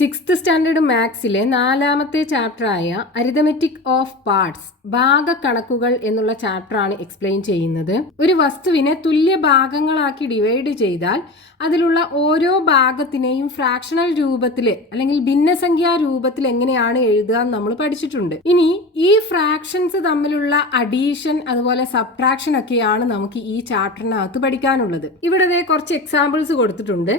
Sixth standard മാത്സിലെ 4ാമത്തെ ചാപ്റ്ററായ അരിതമെറ്റിക് ഓഫ് പാർട്സ് ഭാഗക്കണക്കുകൾ എന്നുള്ള ചാപ്റ്ററാണ് എക്സ്പ്ലെയിൻ ചെയ്യുന്നത്. ഒരു വസ്തുവിനെ തുല്യ ഭാഗങ്ങളാക്കി ഡിവൈഡ് ചെയ്താൽ അതിലുള്ള ഓരോ ഭാഗത്തിനെയും ഫ്രാക്ഷണൽ രൂപത്തിൽ അല്ലെങ്കിൽ ഭിന്നസംഖ്യാ രൂപത്തിൽ എങ്ങനെയാണ് എഴുതുക എന്ന് നമ്മൾ പഠിച്ചിട്ടുണ്ട്. ഇനി ഈ ഫ്രാക്ഷൻസ് തമ്മിലുള്ള അഡീഷൻ അതുപോലെ സബ്ട്രാക്ഷൻ ഒക്കെയാണ് നമുക്ക് ഈ ചാപ്റ്ററിനകത്ത് പഠിക്കാനുള്ളത്. ഇവിടെ കുറച്ച് എക്സാമ്പിൾസ് കൊടുത്തിട്ടുണ്ട്.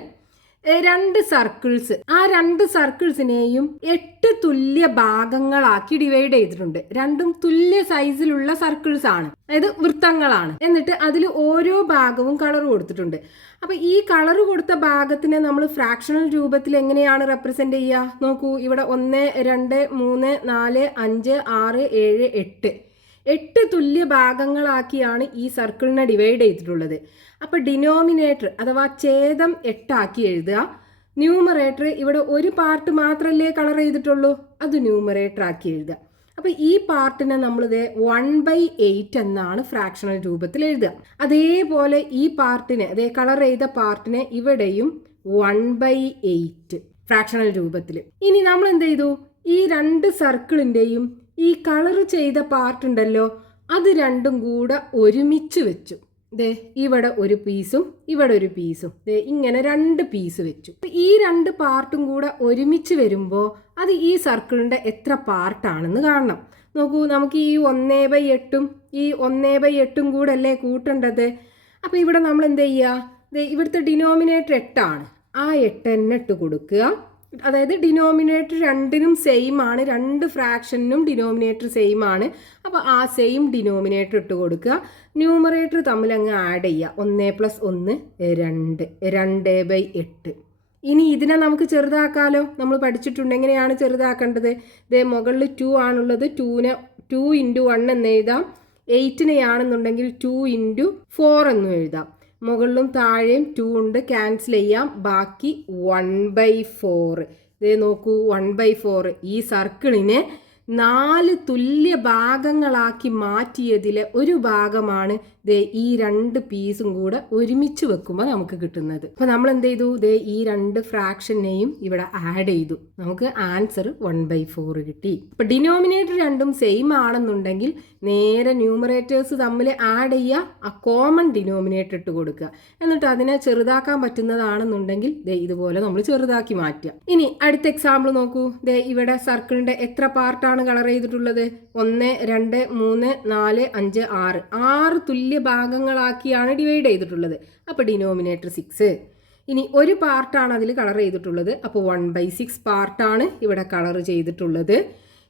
2 സർക്കിൾസ്, ആ 2 സർക്കിൾസിനെയും 8 തുല്യ ഭാഗങ്ങളാക്കി ഡിവൈഡ് ചെയ്തിട്ടുണ്ട്. രണ്ടും തുല്യ സൈസിലുള്ള സർക്കിൾസ് ആണ്, അതായത് വൃത്തങ്ങളാണ്. എന്നിട്ട് അതിൽ ഓരോ ഭാഗവും കളർ കൊടുത്തിട്ടുണ്ട്. അപ്പൊ ഈ കളർ കൊടുത്ത ഭാഗത്തിനെ നമ്മൾ ഫ്രാക്ഷണൽ രൂപത്തിൽ എങ്ങനെയാണ് റെപ്രസെന്റ് ചെയ്യുക? നോക്കൂ, ഇവിടെ 1, 2, 3, 4, 5, 6, 7, 8 തുല്യ ഭാഗങ്ങളാക്കിയാണ് ഈ സർക്കിളിനെ ഡിവൈഡ് ചെയ്തിട്ടുള്ളത്. അപ്പോൾ ഡിനോമിനേറ്റർ അഥവാ ഛേദം 8 ആക്കി എഴുതുക. ന്യൂമറേറ്റർ ഇവിടെ ഒരു പാർട്ട് മാത്രമല്ലേ കളർ ചെയ്തിട്ടുള്ളൂ, അത് ന്യൂമറേറ്റർ ആക്കി എഴുതുക. അപ്പോൾ ഈ പാർട്ടിനെ നമ്മളിത് 1/8 എന്നാണ് ഫ്രാക്ഷണൽ രൂപത്തിൽ എഴുതുക. അതേപോലെ ഈ പാർട്ടിനെ, അതേ കളർ ചെയ്ത പാർട്ടിനെ ഇവിടെയും 1/8 ഫ്രാക്ഷണൽ രൂപത്തിൽ. ഇനി നമ്മൾ എന്ത് ചെയ്തു? ഈ 2 സർക്കിളിൻ്റെയും ഈ കളർ ചെയ്ത പാർട്ട് ഉണ്ടല്ലോ, അത് രണ്ടും കൂടെ ഒരുമിച്ച് വെച്ചു. ഇവിടെ ഒരു പീസും ഇവിടെ ഒരു പീസും, ഇങ്ങനെ 2 പീസ് വെച്ചു. ഈ 2 പാർട്ടും കൂടെ ഒരുമിച്ച് വരുമ്പോൾ അത് ഈ സർക്കിളിൻ്റെ എത്ര പാർട്ടാണെന്ന് കാണണം. നോക്കൂ, നമുക്ക് ഈ 1/8 ഈ 1/8 കൂടെ അല്ലേ കൂട്ടേണ്ടത്. അപ്പോൾ ഇവിടെ നമ്മൾ എന്ത് ചെയ്യുക? ഇവിടുത്തെ ഡിനോമിനേറ്റർ 8 ആണ്, ആ 8 തന്നെ ഇട്ട് കൊടുക്കുക. അതായത് ഡിനോമിനേറ്റർ രണ്ടിനും സെയിം ആണ്, 2 ഫ്രാക്ഷനും ഡിനോമിനേറ്റർ സെയിം ആണ്. അപ്പോൾ ആ സെയിം ഡിനോമിനേറ്റർ ഇട്ട് കൊടുക്കുക. ന്യൂമറേറ്റർ തമ്മിൽ അങ്ങ് ആഡ് ചെയ്യുക. 1 + 1 2, 2/8. ഇനി ഇതിനെ നമുക്ക് ചെറുതാക്കാലോ. നമ്മൾ പഠിച്ചിട്ടുണ്ട് എങ്ങനെയാണ് ചെറുതാക്കേണ്ടത്. മുകളിൽ 2 ആണുള്ളത്, 2 × 1 എന്ന് എഴുതാം. 8-നെയാണെന്നുണ്ടെങ്കിൽ 2 × 4 എന്നും എഴുതാം. മുകളിലും താഴെയും 2 ഉണ്ട്, ക്യാൻസൽ ചെയ്യാം. ബാക്കി 1/4. നോക്കൂ, 1/4 ഈ സർക്കിളിനെ 4 തുല്യ ഭാഗങ്ങളാക്കി മാറ്റിയതിലെ ഒരു ഭാഗമാണ് ഈ 2 പീസും കൂടെ ഒരുമിച്ച് വെക്കുമ്പോൾ നമുക്ക് കിട്ടുന്നത്. അപ്പോൾ നമ്മൾ എന്ത് ചെയ്തു? ഈ 2 ഫ്രാക്ഷനെയും ഇവിടെ ആഡ് ചെയ്തു. നമുക്ക് ആൻസർ 1/4 കിട്ടി. അപ്പോൾ ഡിനോമിനേറ്റർ രണ്ടും സെയിം ആണെന്നുണ്ടെങ്കിൽ നേരെ ന്യൂമറേറ്റേഴ്സ് തമ്മിൽ ആഡ് ചെയ്യുക, ആ കോമൺ ഡിനോമിനേറ്റർ ഇട്ട് കൊടുക്കുക. എന്നിട്ട് അതിനെ ചെറുതാക്കാൻ പറ്റുന്നതാണെന്നുണ്ടെങ്കിൽ ഇതുപോലെ നമ്മൾ ചെറുതാക്കി മാറ്റുക. ഇനി അടുത്ത എക്സാമ്പിൾ നോക്കൂ. ഇവിടെ സർക്കിളിന്റെ എത്ര പാർട്ടാണ് കളർ ചെയ്തിട്ടുള്ളത്? 1, 2, 3, 4, 5, 6 തുല്യ ഭാഗങ്ങളാക്കിയാണ് ഡിവൈഡ് ചെയ്തിട്ടുള്ളത്. അപ്പോൾ ഡിനോമിനേറ്റർ 6. ഇനി ഒരു പാർട്ടാണ് അതിൽ കളർ ചെയ്തിട്ടുള്ളത്. അപ്പോൾ 1/6 പാർട്ടാണ് ഇവിടെ കളർ ചെയ്തിട്ടുള്ളത്.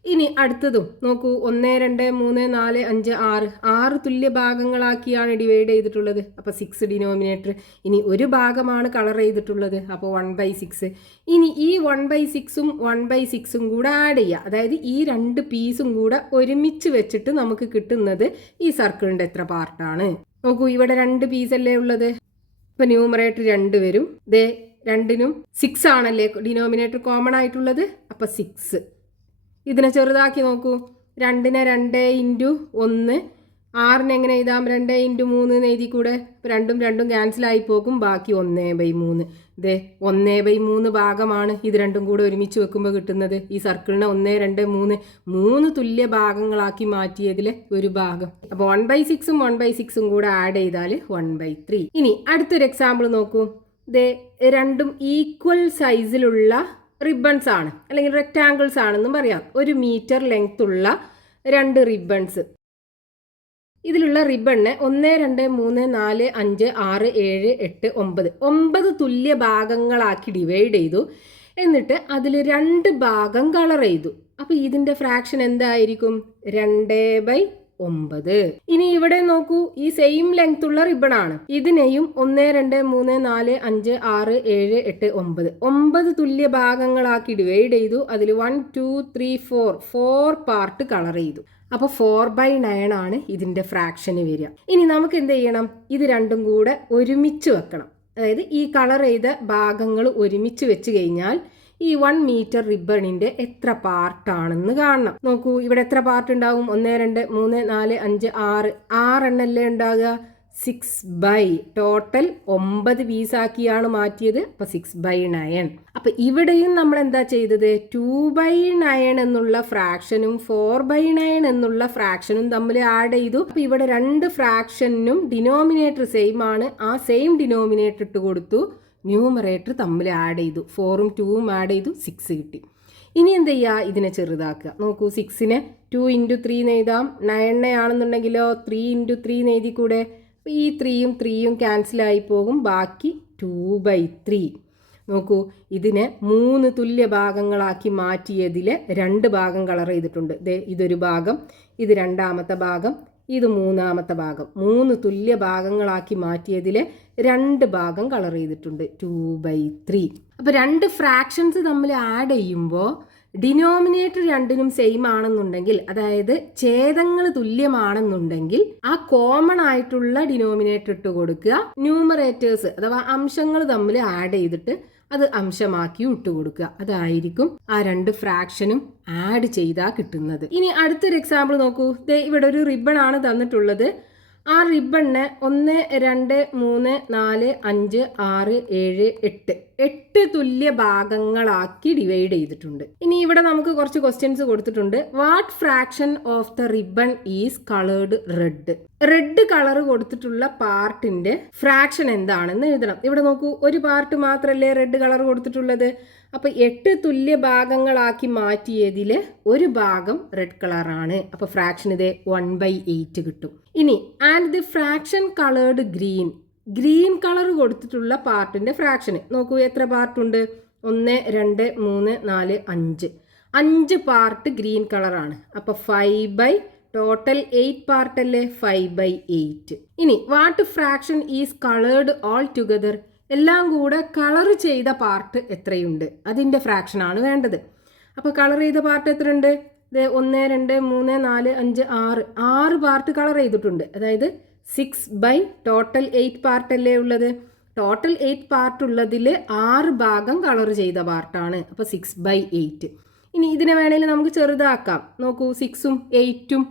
ഇനി അടുത്തതും നോക്കൂ, 1, 2, 3, 4, 5, 6 തുല്യ ഭാഗങ്ങളാക്കിയാണ് ഡിവൈഡ് ചെയ്തിട്ടുള്ളത്. അപ്പോൾ 6 ഡിനോമിനേറ്റർ. ഇനി ഒരു ഭാഗമാണ് കളർ ചെയ്തിട്ടുള്ളത്, അപ്പോൾ 1/6. ഇനി ഈ 1/6ഉം 1/6ഉം കൂടെ ആഡ് ചെയ്യുക. അതായത് ഈ 2 പീസും കൂടെ ഒരുമിച്ച് വെച്ചിട്ട് നമുക്ക് കിട്ടുന്നത് ഈ സർക്കിളിൻ്റെ എത്ര പാർട്ടാണ്. നോക്കൂ, ഇവിടെ 2 പീസല്ലേ ഉള്ളത്. ഇപ്പം ന്യൂമറേറ്റർ 2 വരും. 2നും 6 ആണല്ലേ ഡിനോമിനേറ്റർ കോമൺ ആയിട്ടുള്ളത്. അപ്പോൾ 6. ഇതിനെ ചെറുതാക്കി നോക്കൂ. 2നെ 2 × 1, 6നെ എങ്ങനെ എഴുതാം? 2 × 3 എന്ന് എഴുതി കൂടെ. 2ഉം ക്യാൻസൽ ആയി പോകും. ബാക്കി 1/3. 1/3 ഭാഗമാണ് ഇത് രണ്ടും കൂടെ ഒരുമിച്ച് വെക്കുമ്പോൾ കിട്ടുന്നത്. ഈ സർക്കിളിനെ 1, 2, 3 തുല്യ ഭാഗങ്ങളാക്കി മാറ്റിയതിൽ ഒരു ഭാഗം. അപ്പോൾ 1/6ഉം 1/6ഉം കൂടെ ആഡ് ചെയ്താൽ 1/3. ഇനി അടുത്തൊരു എക്സാമ്പിൾ നോക്കൂ. രണ്ടും ഈക്വൽ സൈസിലുള്ള റിബൺസ് ആണ്, അല്ലെങ്കിൽ റെക്റ്റാങ്കിൾസ് ആണെന്നും പറയാം. 1 മീറ്റർ ലെങ്ത് ഉള്ള 2 റിബൺസ്. ഇതിലുള്ള റിബണിനെ 1, 2, 3, 4, 5, 6, 7, 8, 9 തുല്യ ഭാഗങ്ങളാക്കി ഡിവൈഡ് ചെയ്തു. എന്നിട്ട് അതിൽ 2 ഭാഗം കളർ ചെയ്തു. അപ്പോൾ ഇതിൻ്റെ ഫ്രാക്ഷൻ എന്തായിരിക്കും? 2/9. ഇനി ഇവിടെ നോക്കൂ, ഈ സെയിം ലെങ്ത് ഉള്ള റിബൺ ആണ്. ഇതിനെയും 1, 2, 3, 4, 5, 6, 7, 8, 9 തുല്യ ഭാഗങ്ങളാക്കി ഡിവൈഡ് ചെയ്തു. അതിൽ 1, 2, 3, 4 പാർട്ട് കളർ ചെയ്തു. അപ്പോൾ 4/9 ആണ് ഇതിൻ്റെ ഫ്രാക്ഷന് വരിക. ഇനി നമുക്ക് എന്ത് ചെയ്യണം? ഇത് രണ്ടും കൂടെ ഒരുമിച്ച് വെക്കണം. അതായത് ഈ കളർ ചെയ്ത ഭാഗങ്ങൾ ഒരുമിച്ച് വെച്ച് കഴിഞ്ഞാൽ ഈ 1 മീറ്റർ റിബണിന്റെ എത്ര പാർട്ടാണെന്ന് കാണണം. നോക്കൂ, ഇവിടെ എത്ര പാർട്ട് ഉണ്ടാവും? 1, 2, 3, 4, 5, 6 എണ്ണല്ലേ ഉണ്ടാകുക. 6/, ടോട്ടൽ 9 പീസാക്കിയാണ് മാറ്റിയത്. അപ്പോൾ 6/9. അപ്പോൾ ഇവിടെയും നമ്മൾ എന്താ ചെയ്തത്, 2/9 എന്നുള്ള ഫ്രാക്ഷനും 4/9 എന്നുള്ള ഫ്രാക്ഷനും തമ്മിൽ ആഡ് ചെയ്തു. അപ്പോൾ ഇവിടെ രണ്ട് ഫ്രാക്ഷനും ഡിനോമിനേറ്റർ സെയിം ആണ്. ആ സെയിം ഡിനോമിനേറ്റർ ഇട്ട് കൊടുത്തു, ന്യൂമറേറ്റർ തമ്മിൽ ആഡ് ചെയ്തു. 4ഉം 2ഉം ആഡ് ചെയ്തു, 6 കിട്ടി. ഇനി എന്ത് ചെയ്യുക, ഇതിനെ ചെറുതാക്കുക. നോക്കൂ, 6നെ 2 × 3 എന്ന് എഴുതാം. 9 ആണെന്നുണ്ടെങ്കിലോ 3 × 3 എന്ന് എഴുതി കൂടെ. ഈ 3ഉം 3ഉം ക്യാൻസലായി പോകും, ബാക്കി 2/3. നോക്കൂ, ഇതിനെ 3 തുല്യ ഭാഗങ്ങളാക്കി മാറ്റിയതിൽ 2 ഭാഗം കളർ ചെയ്തിട്ടുണ്ട്. ഇതൊരു ഭാഗം, ഇത് രണ്ടാമത്തെ ഭാഗം, ഇത് മൂന്നാമത്തെ ഭാഗം. 3 തുല്യ ഭാഗങ്ങളാക്കി മാറ്റിയതിൽ 2 ഭാഗം കളർ ചെയ്തിട്ടുണ്ട്, 2/3. അപ്പോൾ രണ്ട് ഫ്രാക്ഷൻസ് തമ്മിൽ ആഡ് ചെയ്യുമ്പോൾ ഡിനോമിനേറ്റർ രണ്ടിനും സെയിം ആണെന്നുണ്ടെങ്കിൽ, അതായത് ഛേദങ്ങൾ തുല്യമാണെന്നുണ്ടെങ്കിൽ ആ കോമൺ ആയിട്ടുള്ള ഡിനോമിനേറ്റർ ഇട്ട് കൊടുക്കുക. ന്യൂമറേറ്റേഴ്സ് അഥവാ അംശങ്ങൾ തമ്മിൽ ആഡ് ചെയ്തിട്ട് അത് അംശമാക്കി ഇട്ടുകൊടുക്കുക. അതായിരിക്കും ആ രണ്ട് ഫ്രാക്ഷനും ആഡ് ചെയ്താൽ കിട്ടുന്നത്. ഇനി അടുത്തൊരു എക്സാമ്പിൾ നോക്കൂ. ഇവിടെ ഒരു റിബൺ ആണ് തന്നിട്ടുള്ളത്. ആ റിബണിനെ 1, 2, 3, 4, 5, 6, 7, 8 8 തുല്യ ഭാഗങ്ങളാക്കി ഡിവൈഡ് ചെയ്തിട്ടുണ്ട്. ഇനി ഇവിടെ നമുക്ക് കുറച്ച് ക്വസ്റ്റ്യൻസ് കൊടുത്തിട്ടുണ്ട്. What fraction of the ribbon is coloured red? Red colour കൊടുത്തിട്ടുള്ള പാർട്ടിന്റെ ഫ്രാക്ഷൻ എന്താണെന്ന് എഴുതണം. ഇവിടെ നോക്കൂ, ഒരു പാർട്ട് മാത്രമല്ലേ റെഡ് കളർ കൊടുത്തിട്ടുള്ളത്. അപ്പൊ 8 തുല്യ ഭാഗങ്ങളാക്കി മാറ്റിയതിൽ ഒരു ഭാഗം റെഡ് കളറാണ്. അപ്പൊ ഫ്രാക്ഷൻ ഇത് 1/8 കിട്ടും. ഇനി and the fraction coloured green, green colour കൊടുത്തിട്ടുള്ള പാർട്ടിന്റെ ഫ്രാക്ഷൻ നോക്കൂ, എത്ര പാർട്ടുണ്ട്? 1, 2, 3, 4, 5 5 പാർട്ട് ഗ്രീൻ കളറാണ്. അപ്പൊ 5/, ടോട്ടൽ 8 പാർട്ടല്ലേ, 5/8. ഇനി what fraction is coloured all together, എല്ലാം കൂടെ കളർ ചെയ്ത പാർട്ട് എത്രയുണ്ട്, അതിൻ്റെ ഫ്രാക്ഷനാണ് വേണ്ടത്. അപ്പോൾ കളർ ചെയ്ത പാർട്ട് എത്രയുണ്ട്? 1, 2, 3, 4, 5, 6 പാർട്ട് കളർ ചെയ്തിട്ടുണ്ട്. അതായത് 6/, ടോട്ടൽ 8 പാർട്ടല്ലേ ഉള്ളത്. ടോട്ടൽ 8 പാർട്ട് ഉള്ളതിൽ 6 ഭാഗം കളർ ചെയ്ത പാർട്ടാണ്. അപ്പോൾ 6/8. ഇനി ഇതിനെ വേണമെങ്കിൽ നമുക്ക് ചെറുതാക്കാം. നോക്കൂ, 6ഉം 8ഉം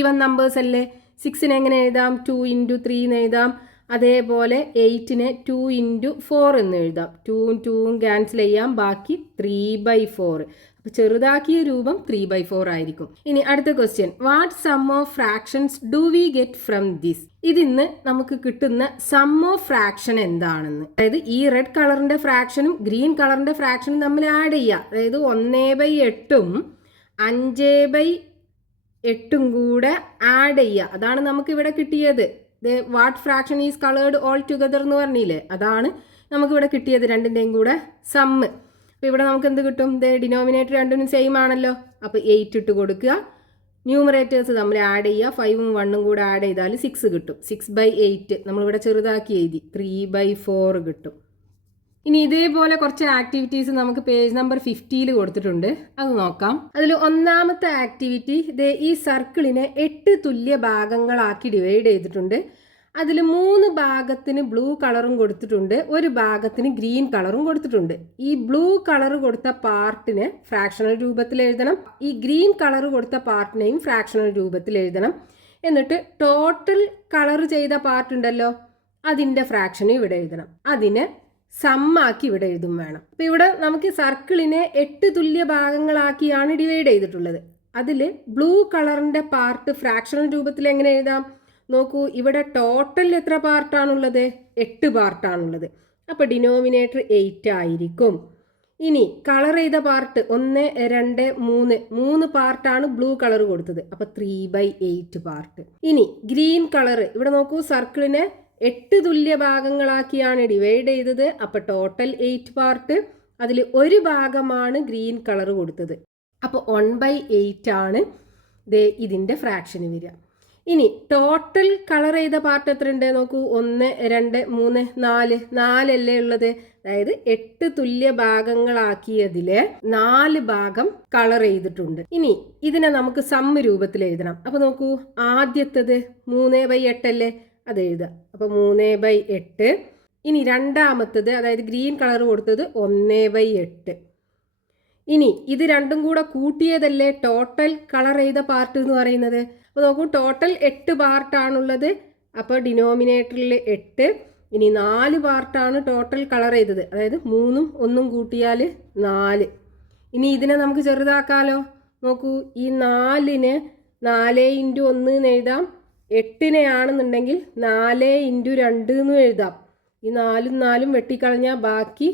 ഈവൻ നമ്പേഴ്സ് അല്ലേ. 6നെ എങ്ങനെ എഴുതാം? 2 × 3 എന്ന് എഴുതാം. അതേപോലെ 8നെ 2 × 4 എന്ന് എഴുതാം. 2ഉം 2ഉം ക്യാൻസൽ ചെയ്യാം, ബാക്കി 3/4. അപ്പോൾ ചെറുതാക്കിയ രൂപം 3/4 ആയിരിക്കും. ഇനി അടുത്ത question, what sum of fractions do we get from this? ഇതിന്ന് നമുക്ക് കിട്ടുന്ന സം ഓഫ് ഫ്രാക്ഷൻ എന്താണെന്ന്, അതായത് ഈ റെഡ് കളറിന്റെ ഫ്രാക്ഷനും ഗ്രീൻ കളറിന്റെ ഫ്രാക്ഷനും തമ്മിൽ ആഡ് ചെയ്യുക. അതായത് 1/8ഉം 5/8ഉം കൂടെ ആഡ് ചെയ്യുക. അതാണ് നമുക്ക് ഇവിടെ കിട്ടിയത്. What fraction is coloured all together എന്ന് പറഞ്ഞില്ലേ, അതാണ് നമുക്കിവിടെ കിട്ടിയത്, രണ്ടിൻ്റെയും കൂടെ സമ്മ്. അപ്പോൾ ഇവിടെ നമുക്ക് എന്ത് കിട്ടും? ഡിനോമിനേറ്റർ രണ്ടിനും സെയിം ആണല്ലോ. അപ്പോൾ 8 ഇട്ട് കൊടുക്കുക, ന്യൂമറേറ്റേഴ്സ് തമ്മിൽ ആഡ് ചെയ്യുക. 5ഉം 1ഉം കൂടെ ആഡ് ചെയ്താൽ 6 കിട്ടും. 6/8 നമ്മളിവിടെ ചെറുതാക്കി എഴുതി, 3/4 കിട്ടും. ഇനി ഇതേപോലെ കുറച്ച് ആക്ടിവിറ്റീസ് നമുക്ക് പേജ് നമ്പർ 50 കൊടുത്തിട്ടുണ്ട്, അത് നോക്കാം. അതിൽ ഒന്നാമത്തെ ആക്ടിവിറ്റി, ഈ സർക്കിളിനെ 8 തുല്യ ഭാഗങ്ങളാക്കി ഡിവൈഡ് ചെയ്തിട്ടുണ്ട്. അതിൽ 3 ഭാഗത്തിന് ബ്ലൂ കളറും കൊടുത്തിട്ടുണ്ട്, ഒരു ഭാഗത്തിന് ഗ്രീൻ കളറും കൊടുത്തിട്ടുണ്ട്. ഈ ബ്ലൂ കളർ കൊടുത്ത പാർട്ടിനെ ഫ്രാക്ഷണൽ രൂപത്തിൽ എഴുതണം, ഈ ഗ്രീൻ കളർ കൊടുത്ത പാർട്ടിനെയും ഫ്രാക്ഷണൽ രൂപത്തിൽ എഴുതണം. എന്നിട്ട് ടോട്ടൽ കളർ ചെയ്ത പാർട്ട് ഉണ്ടല്ലോ, അതിൻ്റെ ഫ്രാക്ഷനും ഇവിടെ എഴുതണം. അതിനെ സമ്മാക്കി ഇവിടെ എഴുതും വേണം. അപ്പം ഇവിടെ നമുക്ക് സർക്കിളിനെ 8 തുല്യ ഭാഗങ്ങളാക്കിയാണ് ഡിവൈഡ് ചെയ്തിട്ടുള്ളത്. അതിൽ ബ്ലൂ കളറിൻ്റെ പാർട്ട് ഫ്രാക്ഷണൽ രൂപത്തിൽ എങ്ങനെ എഴുതാം? നോക്കൂ, ഇവിടെ ടോട്ടൽ എത്ര പാർട്ടാണുള്ളത്? 8 പാർട്ടാണുള്ളത്. അപ്പോൾ ഡിനോമിനേറ്റർ 8 ആയിരിക്കും. ഇനി കളർ ചെയ്ത പാർട്ട് 1, 2, 3 പാർട്ടാണ് ബ്ലൂ കളർ കൊടുത്തത്. അപ്പോൾ 3/8 പാർട്ട്. ഇനി ഗ്രീൻ കളർ, ഇവിടെ നോക്കൂ, സർക്കിളിനെ 8 തുല്യ ഭാഗങ്ങളാക്കിയാണ് ഡിവൈഡ് ചെയ്തത്. അപ്പോൾ ടോട്ടൽ 8 പാർട്ട്, അതിൽ ഒരു ഭാഗമാണ് ഗ്രീൻ കളർ കൊടുത്തത്. അപ്പോൾ 1/8 ആണ് ഇതിൻ്റെ ഫ്രാക്ഷന് വരിക. ഇനി ടോട്ടൽ കളർ ചെയ്ത പാർട്ട് എത്ര ഉണ്ട് നോക്കൂ, 1, 2, 3, 4 അല്ലേ ഉള്ളത്. അതായത് 8 തുല്യ ഭാഗങ്ങളാക്കിയതിൽ 4 ഭാഗം കളർ ചെയ്തിട്ടുണ്ട്. ഇനി ഇതിനെ നമുക്ക് സമ്മ് രൂപത്തിൽ എഴുതണം. അപ്പോൾ നോക്കൂ, ആദ്യത്തത് 3/8 അല്ലേ, അത് എഴുതുക. അപ്പോൾ 3/8. ഇനി രണ്ടാമത്തത്, അതായത് ഗ്രീൻ കളർ കൊടുത്തത് 1/8. ഇനി ഇത് രണ്ടും കൂടെ കൂട്ടിയതല്ലേ ടോട്ടൽ കളർ ചെയ്ത പാർട്ട് എന്ന് പറയുന്നത്. അപ്പോൾ നോക്കൂ, ടോട്ടൽ 8 പാർട്ടാണുള്ളത്. അപ്പോൾ ഡിനോമിനേറ്ററിൽ 8. ഇനി 4 പാർട്ടാണ് ടോട്ടൽ കളർ ചെയ്തത്, അതായത് 3ഉം 1ഉം കൂട്ടിയാൽ 4. ഇനി ഇതിനെ നമുക്ക് ചെറുതാക്കാമല്ലോ. നോക്കൂ, ഈ 4ന് 4 × 1 എന്ന് എഴുതാം. 8നെ ആണെന്നുണ്ടെങ്കിൽ 4 × 2 എന്നും എഴുതാം. ഈ 4ഉം 4ഉം വെട്ടിക്കളഞ്ഞാൽ ബാക്കി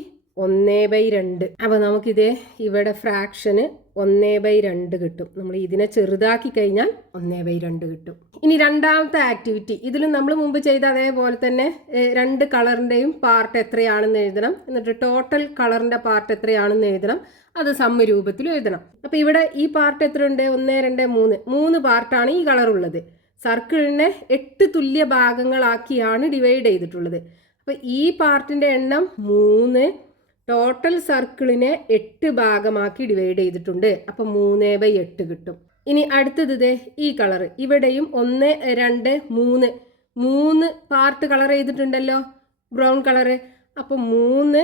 1/2. അപ്പോൾ നമുക്കിത് ഇവിടെ ഫ്രാക്ഷന് 1/2 കിട്ടും. നമ്മൾ ഇതിനെ ചെറുതാക്കി കഴിഞ്ഞാൽ 1/2 കിട്ടും. ഇനി രണ്ടാമത്തെ ആക്ടിവിറ്റി, ഇതിലും നമ്മൾ മുമ്പ് ചെയ്ത അതേപോലെ തന്നെ 2 കളറിൻ്റെയും പാർട്ട് എത്രയാണെന്ന് എഴുതണം. എന്നിട്ട് ടോട്ടൽ കളറിൻ്റെ പാർട്ട് എത്രയാണെന്ന് എഴുതണം. അത് സമ്മ രൂപത്തിൽ എഴുതണം. അപ്പോൾ ഇവിടെ ഈ പാർട്ട് എത്രയുണ്ട്? 1, 2, 3 പാർട്ടാണ് ഈ കളറുള്ളത്. സർക്കിളിനെ 8 തുല്യ ഭാഗങ്ങളാക്കിയാണ് ഡിവൈഡ് ചെയ്തിട്ടുള്ളത്. അപ്പോൾ ഈ പാർട്ടിൻ്റെ എണ്ണം 3, ടോട്ടൽ സർക്കിളിനെ 8 ഭാഗമാക്കി ഡിവൈഡ് ചെയ്തിട്ടുണ്ട്. അപ്പോൾ 3/8 കിട്ടും. ഇനി അടുത്തത് ഈ കളറ്, ഇവിടെയും 1, 2, 3 പാർട്ട് കളർ ചെയ്തിട്ടുണ്ടല്ലോ, ബ്രൗൺ കളറ്. അപ്പോൾ 3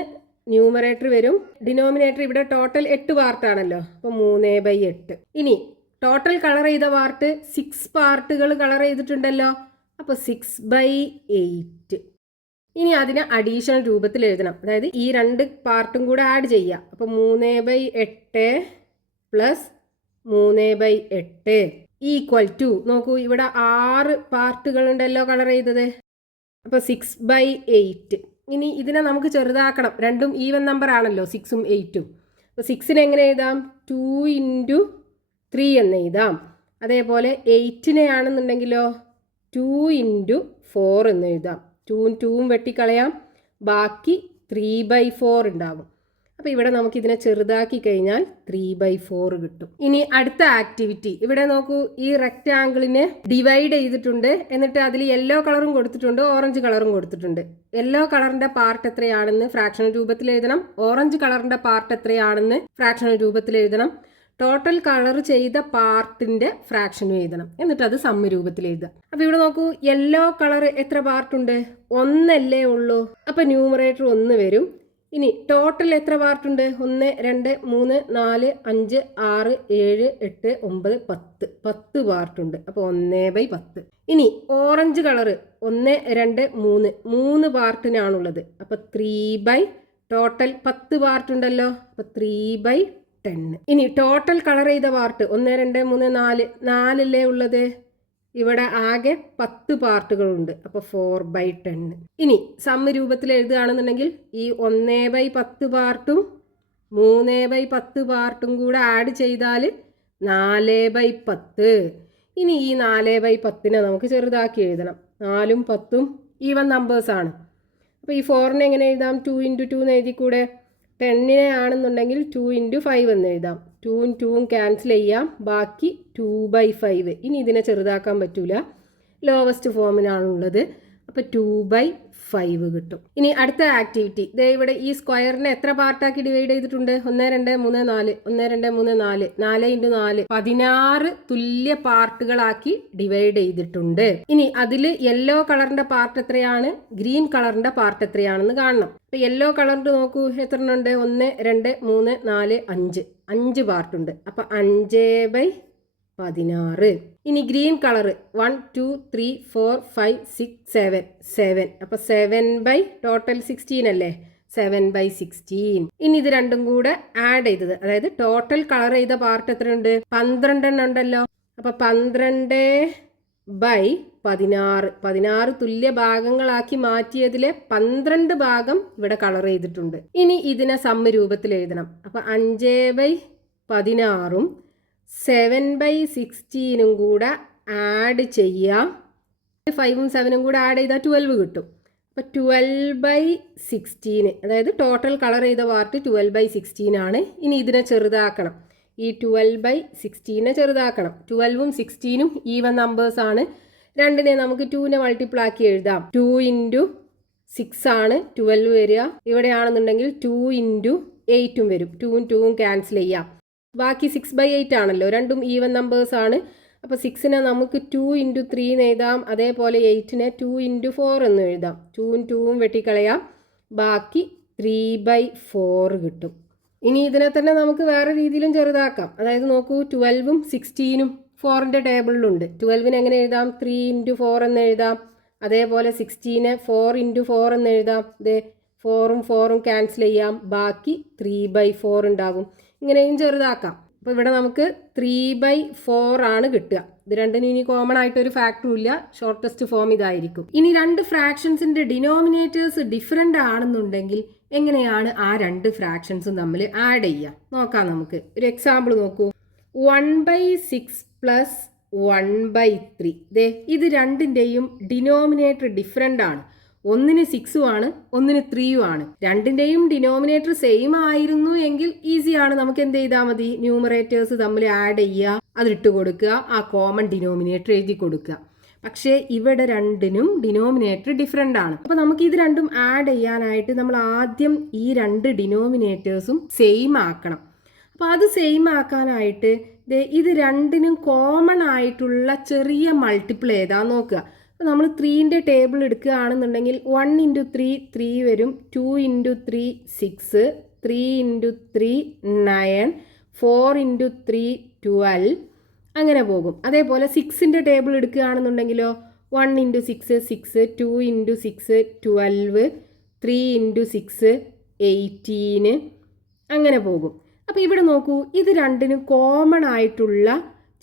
ന്യൂമറേറ്റർ വരും, ഡിനോമിനേറ്റർ ഇവിടെ ടോട്ടൽ 8 പാർട്ടാണല്ലോ, അപ്പോൾ 3/8. ഇനി ടോട്ടൽ കളർ ചെയ്ത പാർട്ട് 6 പാർട്ടുകൾ കളർ ചെയ്തിട്ടുണ്ടല്ലോ, അപ്പോൾ 6/8. ഇനി അതിനെ അഡീഷണൽ രൂപത്തിൽ എഴുതണം, അതായത് ഈ 2 പാർട്ടും കൂടെ ആഡ് ചെയ്യുക. അപ്പോൾ 3/8 പ്ലസ് 3/8 ഈക്വൽ ടു, നോക്കൂ ഇവിടെ 6 പാർട്ടുകളുണ്ടല്ലോ കളർ ചെയ്തത്, അപ്പോൾ 6/8. ഇനി ഇതിനെ നമുക്ക് ചെറുതാക്കണം, രണ്ടും ഈവൻ നമ്പർ ആണല്ലോ 6ഉം 8ഉം. അപ്പോൾ 6നെ എങ്ങനെ എഴുതാം? 2 × 3 എന്ന് എഴുതാം. അതേപോലെ 8നെ ആണെന്നുണ്ടെങ്കിലോ 2 × 4 എന്ന് എഴുതാം. 2ഉം 2ഉം വെട്ടിക്കളയാം, ബാക്കി 3/4 ഉണ്ടാവും. അപ്പോൾ ഇവിടെ നമുക്കിതിനെ ചെറുതാക്കി കഴിഞ്ഞാൽ 3/4 കിട്ടും. ഇനി അടുത്ത ആക്ടിവിറ്റി, ഇവിടെ നോക്കൂ, ഈ റെക്റ്റാങ്കിളിനെ ഡിവൈഡ് ചെയ്തിട്ടുണ്ട്. എന്നിട്ട് അതിൽ യെല്ലോ കളറും കൊടുത്തിട്ടുണ്ട്, ഓറഞ്ച് കളറും കൊടുത്തിട്ടുണ്ട്. യെല്ലോ കളറിന്റെ പാർട്ട് എത്രയാണെന്ന് ഫ്രാക്ഷണൽ രൂപത്തിൽ എഴുതണം. ഓറഞ്ച് കളറിന്റെ പാർട്ട് എത്രയാണെന്ന് ഫ്രാക്ഷണൽ രൂപത്തിൽ എഴുതണം. ടോട്ടൽ കളർ ചെയ്ത പാർട്ടിന്റെ ഫ്രാക്ഷനും എഴുതണം. എന്നിട്ട് അത് സമ്മ രൂപത്തിൽ എഴുതുക. അപ്പോൾ ഇവിടെ നോക്കൂ, യെല്ലോ കളർ എത്ര പാർട്ടുണ്ട്? 1 ഉള്ളൂ. അപ്പോൾ ന്യൂമറേറ്റർ 1 വരും. ഇനി ടോട്ടൽ എത്ര പാർട്ടുണ്ട്? 1, 2, 3, 4, 5, 6, 7, 8, 9, 10. 10 പാർട്ടുണ്ട്. അപ്പോൾ 1/10. ഇനി ഓറഞ്ച് കളറ് 1, 2, 3 പാർട്ടിനാണുള്ളത്. അപ്പോൾ 3 ടോട്ടൽ 10 പാർട്ടുണ്ടല്ലോ, അപ്പോൾ 3/10. ഇനി ടോട്ടൽ കളർ ചെയ്ത പാർട്ട് 1, 2, 3, 4 ഉള്ളത്. ഇവിടെ ആകെ 10 പാർട്ടുകളുണ്ട്, അപ്പോൾ 4/10. ഇനി സമ്മ രൂപത്തിൽ എഴുതുകയാണെന്നുണ്ടെങ്കിൽ ഈ 1/10 പാർട്ടും 3/10 പാർട്ടും കൂടെ ആഡ് ചെയ്താൽ 4/10. ഇനി ഈ 4/10നെ നമുക്ക് ചെറുതാക്കി എഴുതണം. 4ഉം 10ഉം ഈവൻ നമ്പേഴ്സാണ്. അപ്പോൾ ഈ 4നെ എങ്ങനെ എഴുതാം? 2 × 2 എന്ന് എഴുതിക്കൂടെ? 10നെ ആണെന്നുണ്ടെങ്കിൽ 2 × 5 എന്ന് എഴുതാം. 2ഉം 2ഉം ക്യാൻസൽ ചെയ്യാം, ബാക്കി 2/5. ഇനി ഇതിനെ ചെറുതാക്കാൻ പറ്റൂല, ലോവസ്റ്റ് ഫോമിനാണുള്ളത്. അപ്പോൾ 2/5 കിട്ടും. ഇനി അടുത്ത ആക്ടിവിറ്റി, ഇവിടെ ഈ സ്ക്വയറിനെ എത്ര പാർട്ടാക്കി ഡിവൈഡ് ചെയ്തിട്ടുണ്ട്? 1, 2, 3, 4. 1, 2, 3, 4. 4 × 4 16 തുല്യ പാർട്ടുകളാക്കി ഡിവൈഡ് ചെയ്തിട്ടുണ്ട്. ഇനി അതിൽ യെല്ലോ കളറിന്റെ പാർട്ട് എത്രയാണ്, ഗ്രീൻ കളറിന്റെ പാർട്ട് എത്രയാണെന്ന് കാണണം. അപ്പോൾ യെല്ലോ കളറിന്റെ നോക്കൂ, എത്ര ഉണ്ട്? 1, 2, 3, 4, 5. 5 പാർട്ടുണ്ട്. അപ്പോൾ 5/16. ഇനി ഗ്രീൻ കളർ 1, 2, 3, 4, 5, 6, 7. അപ്പോൾ 7 ടോട്ടൽ 16 അല്ലേ, 7/16. ഇനി ഇത് രണ്ടും കൂടെ ആഡ് ചെയ്തത്, അതായത് ടോട്ടൽ കളർ ചെയ്ത പാർട്ട് എത്രയുണ്ട്? 12 ഉണ്ടല്ലോ. അപ്പോൾ 12/16. 16 തുല്യ ഭാഗങ്ങളാക്കി മാറ്റിയതിലെ 12 ഭാഗം ഇവിടെ കളർ ചെയ്തിട്ടുണ്ട്. ഇനി ഇതിനെ സമ്മ രൂപത്തിൽ എഴുതണം. അപ്പോൾ 5/16ഉം 7/16ഉം കൂടെ ആഡ് ചെയ്യാം. 5ഉം 7ഉം കൂടെ ആഡ് ചെയ്താൽ 12 കിട്ടും. അപ്പോൾ 12/16, അതായത് ടോട്ടൽ കളർ ചെയ്ത പാർട്ട് 12/16 ആണ്. ഇനി ഇതിനെ ചെറുതാക്കണം. ഈ 12/16നെ ചെറുതാക്കണം. 12ഉം 16ഉം ഈവൻ നമ്പേഴ്സാണ്. രണ്ടിനെ നമുക്ക് 2നെ മൾട്ടിപ്പിൾ ആക്കി എഴുതാം. 2 × 6 ആണ് 12 വരിക. ഇവിടെയാണെന്നുണ്ടെങ്കിൽ 2 × 8ഉം വരും. 2ഉം 2ഉം ക്യാൻസൽ ചെയ്യാം, ബാക്കി 6/8 ആണല്ലോ, രണ്ടും ഈവൻ നമ്പേഴ്സ് ആണ്. അപ്പോൾ 6നെ നമുക്ക് 2 × 3 എന്ന് എഴുതാം. അതേപോലെ 8നെ 2 × 4 എന്ന് എഴുതാം. 2ഉം 2ഉം വെട്ടിക്കളയാം, ബാക്കി 3/4 കിട്ടും. ഇനി ഇതിനെ തന്നെ നമുക്ക് വേറെ രീതിയിലും ചെറുതാക്കാം. അതായത് നോക്കൂ, 12ഉം 16ഉം 4ന്റെ ടേബിളിലുണ്ട്. 12നെ എങ്ങനെ എഴുതാം? 3 × 4 എന്ന് എഴുതാം. അതേപോലെ 16 4 ഇൻറ്റു 4 എന്ന് എഴുതാം. ഇത് 4ഉം ക്യാൻസൽ ചെയ്യാം, ബാക്കി 3/4 ഉണ്ടാകും. ഇങ്ങനെയും ചെറുതാക്കാം. അപ്പോൾ ഇവിടെ നമുക്ക് 3/4 ആണ് കിട്ടുക. ഇത് രണ്ടിനും ഇനി കോമൺ ആയിട്ടൊരു ഫാക്ടറും ഇല്ല, ഷോർട്ടസ്റ്റ് ഫോം ഇതായിരിക്കും. ഇനി രണ്ട് ഫ്രാക്ഷൻസിൻ്റെ ഡിനോമിനേറ്റേഴ്സ് ഡിഫറെൻ്റ് ആണെന്നുണ്ടെങ്കിൽ എങ്ങനെയാണ് ആ രണ്ട് ഫ്രാക്ഷൻസും തമ്മിൽ ആഡ് ചെയ്യുക നോക്കാം നമുക്ക്. ഒരു എക്സാമ്പിൾ നോക്കൂ. 1/6 പ്ലസ് 1/3. ഇത് രണ്ടിൻ്റെയും ഡിനോമിനേറ്റർ ഡിഫറെൻ്റ് ആണ്. ഒന്നിന് 6ഉം ആണ്, ഒന്നിന് 3ഉം ആണ്. രണ്ടിൻ്റെയും ഡിനോമിനേറ്റർ സെയിം ആയിരുന്നു എങ്കിൽ ഈസിയാണ്. നമുക്ക് എന്ത് ചെയ്താൽ മതി, ന്യൂമറേറ്റേഴ്സ് തമ്മിൽ ആഡ് ചെയ്യുക, അതിട്ട് കൊടുക്കുക, ആ കോമൺ ഡിനോമിനേറ്റർ എഴുതി കൊടുക്കുക. പക്ഷേ ഇവിടെ രണ്ടിനും ഡിനോമിനേറ്റർ ഡിഫറെൻ്റ് ആണ്. അപ്പോൾ നമുക്ക് ഇത് രണ്ടും ആഡ് ചെയ്യാനായിട്ട് നമ്മൾ ആദ്യം ഈ രണ്ട് ഡിനോമിനേറ്റേഴ്സും സെയിം ആക്കണം. അപ്പോൾ അത് സെയിം ആക്കാനായിട്ട് ഇത് രണ്ടിനും കോമൺ ആയിട്ടുള്ള ചെറിയ മൾട്ടിപ്പിൾ ഏതാന്ന് നോക്കുക. അപ്പോൾ നമ്മൾ 3ൻ്റെ ടേബിൾ എടുക്കുകയാണെന്നുണ്ടെങ്കിൽ 1 ഇൻറ്റു 3 3 വരും, 2 ഇൻറ്റു 3 6, 3 ഇൻറ്റു 3 9, 4 ഇൻറ്റു 3 12 അങ്ങനെ പോകും. അതേപോലെ 6ൻ്റെ ടേബിൾ എടുക്കുകയാണെന്നുണ്ടെങ്കിലോ 1 ഇൻറ്റു 6 6, 2 ഇൻറ്റു 6 12, 3 ഇൻറ്റു 6 18 അങ്ങനെ പോകും. അപ്പോൾ ഇവിടെ നോക്കൂ, ഇത് രണ്ടിനും കോമൺ ആയിട്ടുള്ള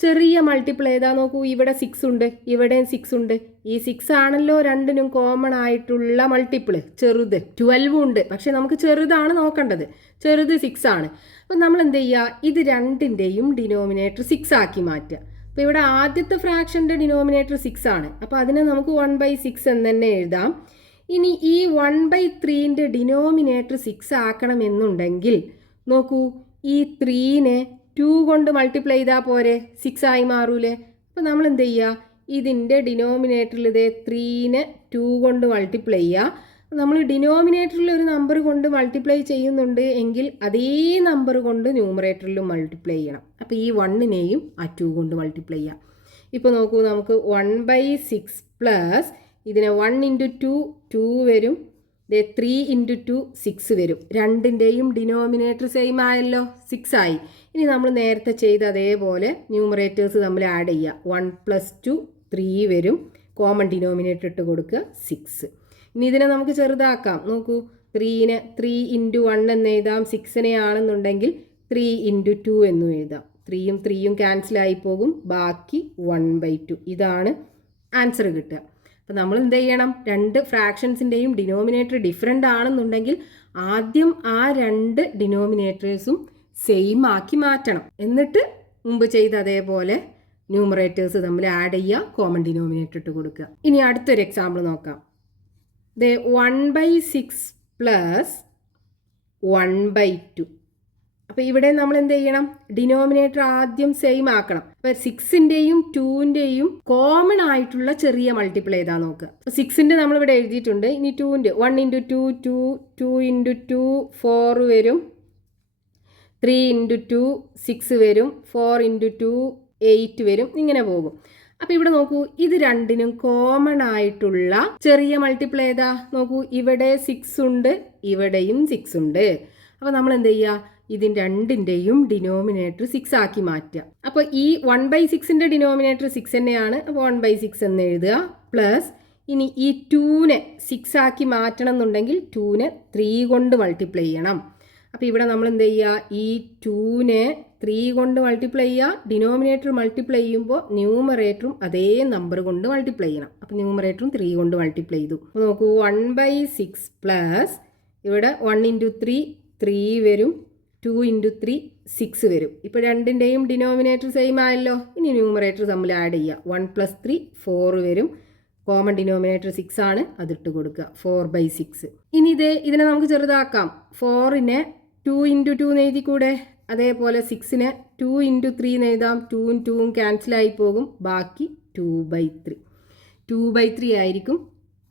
ചെറിയ മൾട്ടിപ്പിൾ ഏതാ നോക്കൂ. ഇവിടെ 6 ഉണ്ട്, ഇവിടെയും 6 ഉണ്ട്. ഈ 6 ആണല്ലോ രണ്ടിനും കോമൺ ആയിട്ടുള്ള മൾട്ടിപ്പിൾ. ചെറുത് 12 ഉണ്ട്, പക്ഷെ നമുക്ക് ചെറുതാണ് നോക്കേണ്ടത്. ചെറുത് 6 ആണ്. അപ്പം നമ്മൾ എന്ത് ചെയ്യുക, ഇത് രണ്ടിൻ്റെയും ഡിനോമിനേറ്റർ 6 ആക്കി മാറ്റുക. അപ്പോൾ ഇവിടെ ആദ്യത്തെ ഫ്രാക്ഷൻ്റെ ഡിനോമിനേറ്റർ 6 ആണ്. അപ്പോൾ അതിനെ നമുക്ക് 1/6 എന്ന് തന്നെ എഴുതാം. ഇനി ഈ 1/3ൻ്റെ ഡിനോമിനേറ്റർ 6 ആക്കണമെന്നുണ്ടെങ്കിൽ നോക്കൂ, ഈ 3നെ 2 കൊണ്ട് മൾട്ടിപ്ലൈ ചെയ്താൽ പോരെ, 6 ആയി മാറൂലേ. അപ്പോൾ നമ്മൾ എന്ത് ചെയ്യുക, ഇതിൻ്റെ ഡിനോമിനേറ്ററിൽ 3നെ 2 കൊണ്ട് മൾട്ടിപ്ലൈ ചെയ്യുക. നമ്മൾ ഡിനോമിനേറ്ററിൽ ഒരു നമ്പർ കൊണ്ട് മൾട്ടിപ്ലൈ ചെയ്യുന്നുണ്ട് എങ്കിൽ അതേ നമ്പർ കൊണ്ട് ന്യൂമറേറ്ററിലും മൾട്ടിപ്ലൈ ചെയ്യണം. അപ്പോൾ ഈ 1നെയും ആ 2 കൊണ്ട് മൾട്ടിപ്ലൈ ചെയ്യാം. ഇപ്പോൾ നോക്കൂ, നമുക്ക് 1/6 പ്ലസ് ഇതിനെ 1 ഇൻറ്റു 2 2 വരും, 3 ഇൻറ്റു 2 6 വരും. രണ്ടിൻ്റെയും ഡിനോമിനേറ്റർ സെയിം ആയല്ലോ, 6 ആയി. ഇനി നമ്മൾ നേരത്തെ ചെയ്ത അതേപോലെ ന്യൂമറേറ്റേഴ്സ് തമ്മിൽ ആഡ് ചെയ്യുക. 1 + 2 3 വരും, കോമൺ ഡിനോമിനേറ്റർ ഇട്ട് കൊടുക്കുക 6. ഇനി ഇതിനെ നമുക്ക് ചെറുതാക്കാം. നോക്കൂ, 3നെ 3 ഇൻറ്റു 1 എന്ന് എഴുതാം, 6നെ ആണെന്നുണ്ടെങ്കിൽ 3 ഇൻറ്റു 2 എന്നും എഴുതാം. 3യും 3യും ക്യാൻസലായി പോകും, ബാക്കി 1/2. ഇതാണ് ആൻസർ കിട്ടുക. അപ്പോൾ നമ്മൾ എന്ത് ചെയ്യണം, രണ്ട് ഫ്രാക്ഷൻസിൻ്റെയും ഡിനോമിനേറ്റർ ഡിഫറെൻ്റ് ആണെന്നുണ്ടെങ്കിൽ ആദ്യം ആ രണ്ട് ഡിനോമിനേറ്റേഴ്സും സെയിം ആക്കി മാറ്റണം. എന്നിട്ട് മുമ്പ് ചെയ്ത അതേപോലെ ന്യൂമറേറ്റേഴ്സ് തമ്മിൽ ആഡ് ചെയ്യുക, കോമൺ ഡിനോമിനേറ്റർ ഇട്ട് കൊടുക്കുക. ഇനി അടുത്തൊരു എക്സാമ്പിൾ നോക്കാം. 1/6 പ്ലസ് 1/2. അപ്പോൾ ഇവിടെ നമ്മൾ എന്ത് ചെയ്യണം, ഡിനോമിനേറ്റർ ആദ്യം സെയിം ആക്കണം. അപ്പോൾ 6ൻ്റെയും 2ൻ്റെയും കോമൺ ആയിട്ടുള്ള ചെറിയ മൾട്ടിപ്പിൾ ഏതാ നോക്കുക. അപ്പോൾ 6ൻ്റെ നമ്മളിവിടെ എഴുതിയിട്ടുണ്ട്. ഇനി 2ൻ്റെ 1 ഇൻറ്റു 2 2, 2 ഇൻറ്റു 2 4 വരും, 3 ഇൻറ്റു 2 6 വരും, 4 ഇൻറ്റു 2 8 വരും, ഇങ്ങനെ പോകും. അപ്പോൾ ഇവിടെ നോക്കൂ, ഇത് രണ്ടിനും കോമൺ ആയിട്ടുള്ള ചെറിയ മൾട്ടിപ്പിൾ ഏതാ നോക്കൂ. ഇവിടെ 6 ഉണ്ട്, ഇവിടെയും 6 ഉണ്ട്. അപ്പോൾ നമ്മൾ എന്ത് ചെയ്യുക, ഇതിൻ്റെ രണ്ടിൻ്റെയും ഡിനോമിനേറ്റർ 6 ആക്കി മാറ്റുക. അപ്പോൾ ഈ 1/6ൻ്റെ ഡിനോമിനേറ്റർ 6 തന്നെയാണ്. അപ്പോൾ 1/6 എന്ന് എഴുതുക. പ്ലസ് ഇനി ഈ 2നെ 6 ആക്കി മാറ്റണം എന്നുണ്ടെങ്കിൽ 2നെ 3 കൊണ്ട് മൾട്ടിപ്ലൈ ചെയ്യണം. അപ്പോൾ ഇവിടെ നമ്മൾ എന്ത് ചെയ്യുക, ഈ 2നെ 3 കൊണ്ട് മൾട്ടിപ്ലൈ ചെയ്യുക. ഡിനോമിനേറ്റർ മൾട്ടിപ്ലൈ ചെയ്യുമ്പോൾ ന്യൂമറേറ്ററും അതേ നമ്പർ കൊണ്ട് മൾട്ടിപ്ലൈ ചെയ്യണം. അപ്പോൾ ന്യൂമറേറ്ററും 3 കൊണ്ട് മൾട്ടിപ്ലൈ ചെയ്തു. അപ്പോൾ നോക്കൂ, 1/6 പ്ലസ് ഇവിടെ 1 ഇൻറ്റു 3 3 വരും, 2 ഇൻറ്റു 3 6 വരും. ഇപ്പോൾ രണ്ടിൻ്റെയും ഡിനോമിനേറ്റർ സെയിം ആയല്ലോ. ഇനി ന്യൂമറേറ്റർ തമ്മിൽ ആഡ് ചെയ്യുക. 1 + 3 4 വരും, കോമൺ ഡിനോമിനേറ്റർ 6 ആണ്, അതിട്ട് കൊടുക്കുക. 4/6. ഇനി ഇതിനെ നമുക്ക് ചെറുതാക്കാം. 4നെ 2 ഇൻറ്റു 2 എന്ന് എഴുതിക്കൂടെ. അതേപോലെ 6നെ 2 ഇൻറ്റു 3 എന്ന് എഴുതാം. 2ഉം 2ഉം ക്യാൻസലായി പോകും, ബാക്കി 2/3. 2/3 ആയിരിക്കും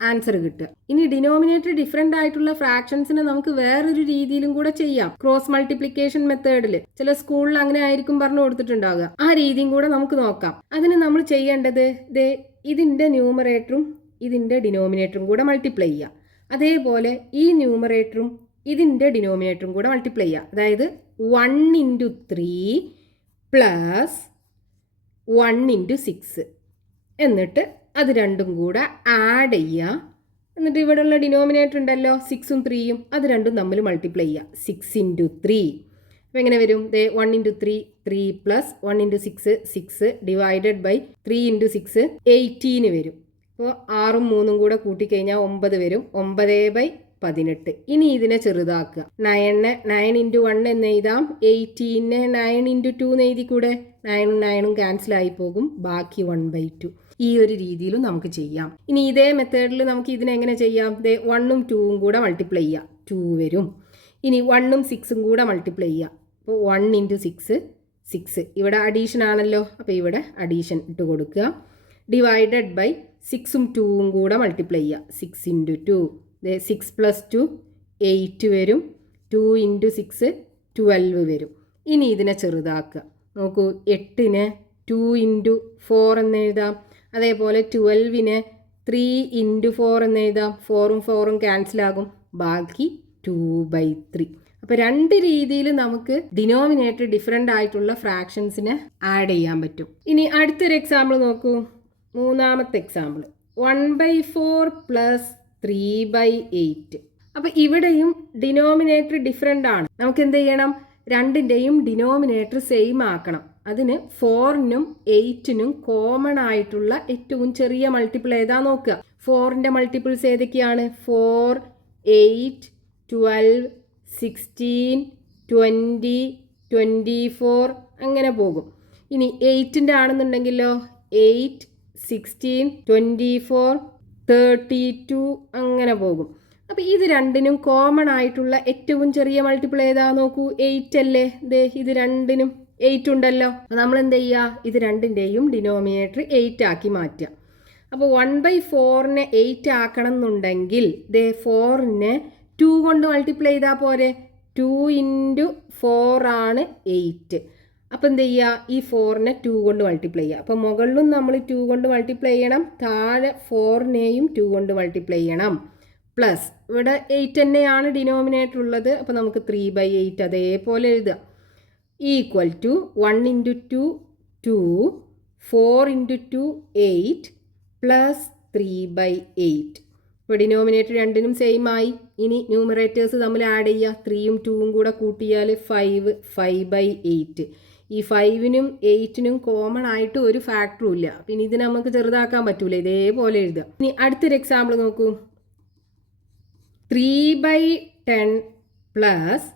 ആൻസർ കിട്ടുക. ഇനി ഡിനോമിനേറ്റർ ഡിഫറെൻ്റ് ആയിട്ടുള്ള ഫ്രാക്ഷൻസിനെ നമുക്ക് വേറൊരു രീതിയിലും കൂടെ ചെയ്യാം. ക്രോസ് മൾട്ടിപ്ലിക്കേഷൻ മെത്തേഡിൽ ചില സ്കൂളിൽ അങ്ങനെ ആയിരിക്കും പറഞ്ഞു കൊടുത്തിട്ടുണ്ടാവുക. ആ രീതിയും കൂടെ നമുക്ക് നോക്കാം. അതിന് നമ്മൾ ചെയ്യേണ്ടത് ഇതിൻ്റെ ന്യൂമറേറ്ററും ഇതിൻ്റെ ഡിനോമിനേറ്ററും കൂടെ മൾട്ടിപ്ലൈ ചെയ്യുക. അതേപോലെ ഈ ന്യൂമറേറ്ററും ഇതിൻ്റെ ഡിനോമിനേറ്ററും കൂടെ മൾട്ടിപ്ലൈ ചെയ്യുക. അതായത് 1 ഇൻറ്റു 3 പ്ലസ് 1 ഇൻറ്റു 6 എന്നിട്ട് അത് രണ്ടും കൂടെ ആഡ് ചെയ്യുക. എന്നിട്ട് ഇവിടെയുള്ള ഡിനോമിനേറ്റർ ഉണ്ടല്ലോ 6ഉം 3യും, അത് രണ്ടും തമ്മിൽ മൾട്ടിപ്ലൈ ചെയ്യുക. 6 × 3. അപ്പോൾ എങ്ങനെ വരും? 1 × 3 3 പ്ലസ് 1 × 6 6 ഡിവൈഡഡ് ബൈ 3 × 6 18 വരും. അപ്പോൾ 6ഉം 3ഉം കൂടെ കൂട്ടിക്കഴിഞ്ഞാൽ 9 വരും. 9/18. ഇനി ഇതിനെ ചെറുതാക്കുക. 9 × 1 എന്ന് എഴുതാം. 18 9 × 2 എന്ന് എഴുതിക്കൂടെ? 9ഉം 9ഉം ക്യാൻസൽ ആയി പോകും. ബാക്കി 1/2. ഈ ഒരു രീതിയിലും നമുക്ക് ചെയ്യാം. ഇനി ഇതേ മെത്തേഡിൽ നമുക്ക് ഇതിനെ എങ്ങനെ ചെയ്യാം? 1ഉം 2ഉം കൂടെ മൾട്ടിപ്ലൈ ചെയ്യുക. 2 വരും. ഇനി 1ഉം 6ഉം കൂടെ മൾട്ടിപ്ലൈ ചെയ്യുക. അപ്പോൾ 1 × 6 6. ഇവിടെ അഡീഷൻ ആണല്ലോ, അപ്പോൾ ഇവിടെ അഡീഷൻ ഇട്ട് കൊടുക്കുക. ഡിവൈഡഡ് ബൈ 6ഉം 2ഉം കൂടെ മൾട്ടിപ്ലൈ ചെയ്യുക. 6 × 2 6 + 2 8 വരും. 2 × 6 12 വരും. ഇനി ഇതിനെ ചെറുതാക്കുക. നോക്കൂ, 8നെ 2 × 4 എന്ന് എഴുതാം. അതേപോലെ 12നെ 3 × 4 എന്ന് എഴുതാം. 4ഉം 4ഉം ക്യാൻസൽ ആകും. ബാക്കി 2/3. അപ്പോൾ രണ്ട് രീതിയിൽ നമുക്ക് ഡിനോമിനേറ്റർ ഡിഫറെൻ്റ് ആയിട്ടുള്ള ഫ്രാക്ഷൻസിനെ ആഡ് ചെയ്യാൻ പറ്റും. ഇനി അടുത്തൊരു എക്സാമ്പിൾ നോക്കൂ. മൂന്നാമത്തെ എക്സാമ്പിൾ 1/4 + 3/8. അപ്പോൾ ഇവിടെയും ഡിനോമിനേറ്റർ ഡിഫറെൻ്റ് ആണ്. നമുക്ക് എന്ത് ചെയ്യണം? രണ്ടിൻ്റെയും ഡിനോമിനേറ്റർ സെയിം ആക്കണം. അതിന് 4നും 8നും കോമൺ ആയിട്ടുള്ള ഏറ്റവും ചെറിയ മൾട്ടിപ്പിൾ ഏതാ നോക്കുക. 4ൻ്റെ മൾട്ടിപ്പിൾസ് ഏതൊക്കെയാണ്? 4 8 12 16 20 24 അങ്ങനെ പോകും. ഇനി 8ൻ്റെ ആണെന്നുണ്ടെങ്കിലോ 8 16 24 32 അങ്ങനെ പോകും. അപ്പോൾ ഇത് രണ്ടിനും കോമൺ ആയിട്ടുള്ള ഏറ്റവും ചെറിയ മൾട്ടിപ്പിൾ ഏതാ നോക്കൂ. 8 അല്ലേ? ഇത് രണ്ടിനും 8 ഉണ്ടല്ലോ. നമ്മൾ എന്ത് ചെയ്യുക? ഇത് രണ്ടിൻ്റെയും ഡിനോമിനേറ്റർ 8 ആക്കി മാറ്റുക. അപ്പോൾ 1/4നെ 8 ആക്കണം എന്നുണ്ടെങ്കിൽ 4നെ 2 കൊണ്ട് മൾട്ടിപ്ലൈ ചെയ്താൽ പോരെ? 2 × 4 ആണ് 8. അപ്പോൾ എന്ത് ചെയ്യുക? ഈ 4നെ 2 കൊണ്ട് മൾട്ടിപ്ലൈ ചെയ്യുക. അപ്പോൾ മുകളിലും നമ്മൾ 2 കൊണ്ട് മൾട്ടിപ്ലൈ ചെയ്യണം, താഴെ 4നെയും 2 കൊണ്ട് മൾട്ടിപ്ലൈ ചെയ്യണം. പ്ലസ് ഇവിടെ 8 തന്നെയാണ് ഡിനോമിനേറ്റർ ഉള്ളത്. അപ്പോൾ നമുക്ക് 3/8 അതേപോലെ എഴുതുക. Equal to 1 × 2 2 4 × 2 8 plus 3/8. ഇപ്പോൾ ഡിനോമിനേറ്റർ രണ്ടിനും സെയിം ആയി. ഇനി ന്യൂമറേറ്റേഴ്സ് തമ്മിൽ ആഡ് ചെയ്യുക. 3ഉം 2ഉം കൂടെ കൂട്ടിയാൽ 5/8. ഈ 5നും 8നും കോമൺ ആയിട്ട് ഒരു ഫാക്ടറും ഇല്ല. പിന്നെ ഇത് നമുക്ക് ചെറുതാക്കാൻ പറ്റൂല. ഇതേപോലെ എഴുതുക. ഇനി അടുത്തൊരു എക്സാമ്പിൾ നോക്കൂ. 3/10 പ്ലസ്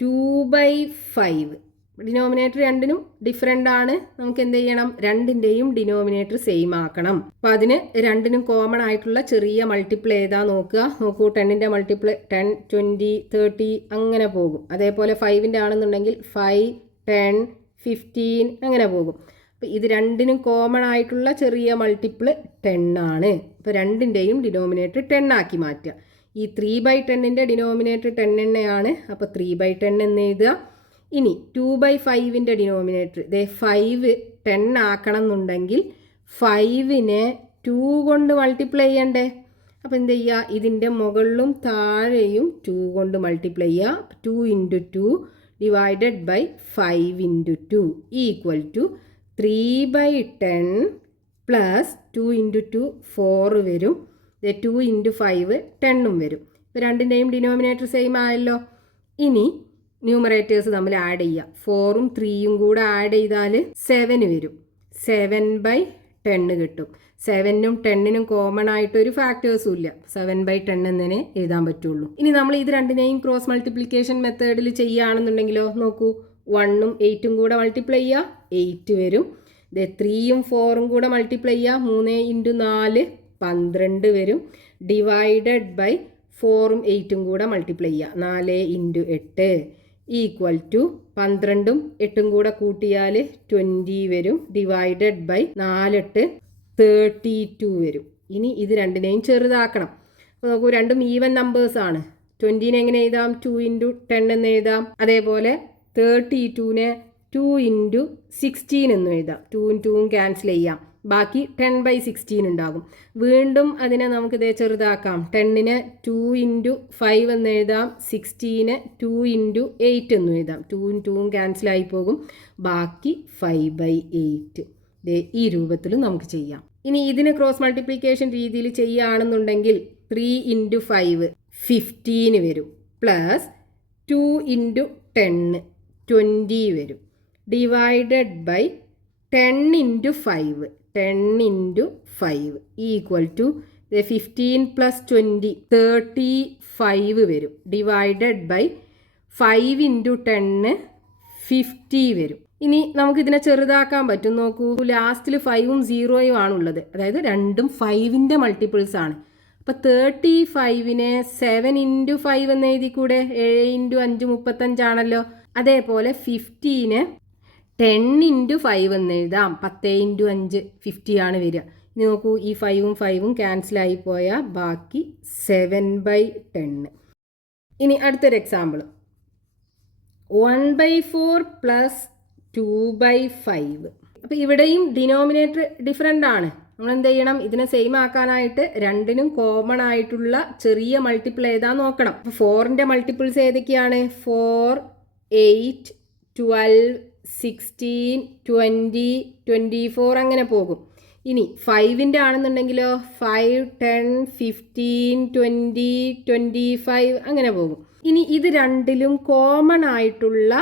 2/5. ഡിനോമിനേറ്റർ രണ്ടിനും ഡിഫറെൻ്റ് ആണ്. നമുക്ക് എന്ത് ചെയ്യണം? രണ്ടിൻ്റെയും ഡിനോമിനേറ്റർ സെയിം ആക്കണം. അപ്പോൾ അതിന് രണ്ടിനും കോമൺ ആയിട്ടുള്ള ചെറിയ മൾട്ടിപ്പിൾ ഏതാ നോക്കുക. നോക്കൂ, 10ൻ്റെ മൾട്ടിപ്പിൾ 10 20 30 അങ്ങനെ പോകും. അതേപോലെ 5ൻ്റെ ആണെന്നുണ്ടെങ്കിൽ 5 10 15 അങ്ങനെ പോകും. അപ്പോൾ ഇത് രണ്ടിനും കോമൺ ആയിട്ടുള്ള ചെറിയ മൾട്ടിപ്പിൾ 10 ആണ്. അപ്പോൾ രണ്ടിൻ്റെയും ഡിനോമിനേറ്റർ 10 ആക്കി മാറ്റുക. ഈ 3/10ൻ്റെ ഡിനോമിനേറ്റർ 10 തന്നെയാണ്. അപ്പോൾ 3/10 എന്ന് എഴുതുക. ഇനി 2/5ൻ്റെ ഡിനോമിനേറ്റർ 5 10 ആക്കണം എന്നുണ്ടെങ്കിൽ 5നെ 2 കൊണ്ട് മൾട്ടിപ്ലൈ ചെയ്യണ്ടേ? അപ്പോൾ എന്ത് ചെയ്യുക? ഇതിൻ്റെ മുകളിലും താഴെയും 2 കൊണ്ട് മൾട്ടിപ്ലൈ ചെയ്യുക. 2 × 2 divided by 5 × 2 equal to 3/10 plus 2 × 2 4 വരും. 2 × 5 10ഉം വരും. ഇപ്പോൾ രണ്ടിൻ്റെയും ഡിനോമിനേറ്റർ സെയിം ആയല്ലോ. ഇനി ന്യൂമറേറ്റേഴ്സ് തമ്മിൽ ആഡ് ചെയ്യുക. 4ഉം 3യും കൂടെ ആഡ് ചെയ്താൽ 7 വരും. 7/10 കിട്ടും. 7നും 10നും കോമൺ ആയിട്ട് ഒരു ഫാക്ടേഴ്സും ഇല്ല. 7/10 എന്നതിനെ എഴുതാൻ പറ്റുള്ളൂ. ഇനി നമ്മൾ ഇത് രണ്ടിനെയും ക്രോസ് മൾട്ടിപ്ലിക്കേഷൻ മെത്തേഡിൽ ചെയ്യുകയാണെന്നുണ്ടെങ്കിലോ നോക്കൂ, 1ഉം 8ഉം കൂടെ മൾട്ടിപ്ലൈ ചെയ്യുക, 8 വരും. 3ഉം 4ഉം കൂടെ മൾട്ടിപ്ലൈ ചെയ്യുക, 3 × 4 12 വരും. ഡിവൈഡഡ് ബൈ 4ഉം 8ഉം കൂടെ മൾട്ടിപ്ലൈ ചെയ്യുക, 4 × 8 ഈക്വൽ ടു 12ഉം 8ഉം കൂടെ കൂട്ടിയാൽ 20 വരും. ഡിവൈഡഡ് ബൈ 4 8 32 വരും. ഇനി ഇത് രണ്ടിനെയും ചെറുതാക്കണം. അപ്പോൾ നോക്കൂ, രണ്ടും ഈവൻ നമ്പേഴ്സ് ആണ്. 20നെ എങ്ങനെ എഴുതാം? 2 × 10 എന്ന് എഴുതാം. അതേപോലെ 32നെ 2 × 16 എന്നും എഴുതാം. 2ഉം 2ഉം ക്യാൻസൽ ചെയ്യാം. ബാക്കി 10/16 ഉണ്ടാകും. വീണ്ടും അതിനെ നമുക്ക് ഇതേ ചെറുതാക്കാം. 10നെ 2 × 5 എന്ന് എഴുതാം. 16നെ 2 × 8 എന്നും എഴുതാം. 2ഉം 2ഉം ക്യാൻസൽ ആയി പോകും. ബാക്കി 5/8. ഈ രൂപത്തിൽ നമുക്ക് ചെയ്യാം. ഇനി ഇതിന് ക്രോസ് മൾട്ടിപ്ലിക്കേഷൻ രീതിയിൽ ചെയ്യുകയാണെന്നുണ്ടെങ്കിൽ 3 × 5 15 വരും, പ്ലസ് 2 × 10 20 വരും, divided by 10 × 5 equal to 15 plus 20 35 വരും, ഡിവൈഡഡ് ബൈ 5 × 10 50 വരും. ഇനി നമുക്കിതിനെ ചെറുതാക്കാൻ പറ്റും. നോക്കൂ, ലാസ്റ്റിൽ 5ഉം 0യും ആണുള്ളത്, അതായത് രണ്ടും 5ന്റെ മൾട്ടിപ്പിൾസ് ആണ്. അപ്പം 35നെ 7 × 5 എന്ന് എഴുതിക്കൂടെ? 7 × 5 35 ആണല്ലോ. അതേപോലെ 50നെ 10 × 5 എന്ന് എഴുതാം. 10 × 5 50 ആണ് വരിക. ഇനി നോക്കൂ, ഈ 5ഉം 5ഉം ക്യാൻസലായി പോയാൽ ബാക്കി 7/10. ഇനി അടുത്തൊരു എക്സാമ്പിൾ, 1/4 പ്ലസ് 2/5. അപ്പോൾ ഇവിടെയും ഡിനോമിനേറ്റർ ഡിഫറെൻ്റ് ആണ്. നമ്മൾ എന്ത് ചെയ്യണം? ഇതിനെ സെയിം ആക്കാനായിട്ട് രണ്ടിനും കോമൺ ആയിട്ടുള്ള ചെറിയ മൾട്ടിപ്പിൾ ഏതാ നോക്കണം. അപ്പോൾ 4ന്റെ മൾട്ടിപ്പിൾസ് ഏതൊക്കെയാണ്? 4, 8, 12, 16, 20, 24 അങ്ങനെ പോകും. ഇനി 5ന്റെ ആണെന്നുണ്ടെങ്കിലോ 5, 10, 15, 20, 25 അങ്ങനെ പോകും. ഇനി ഇത് രണ്ടിലും കോമൺ ആയിട്ടുള്ള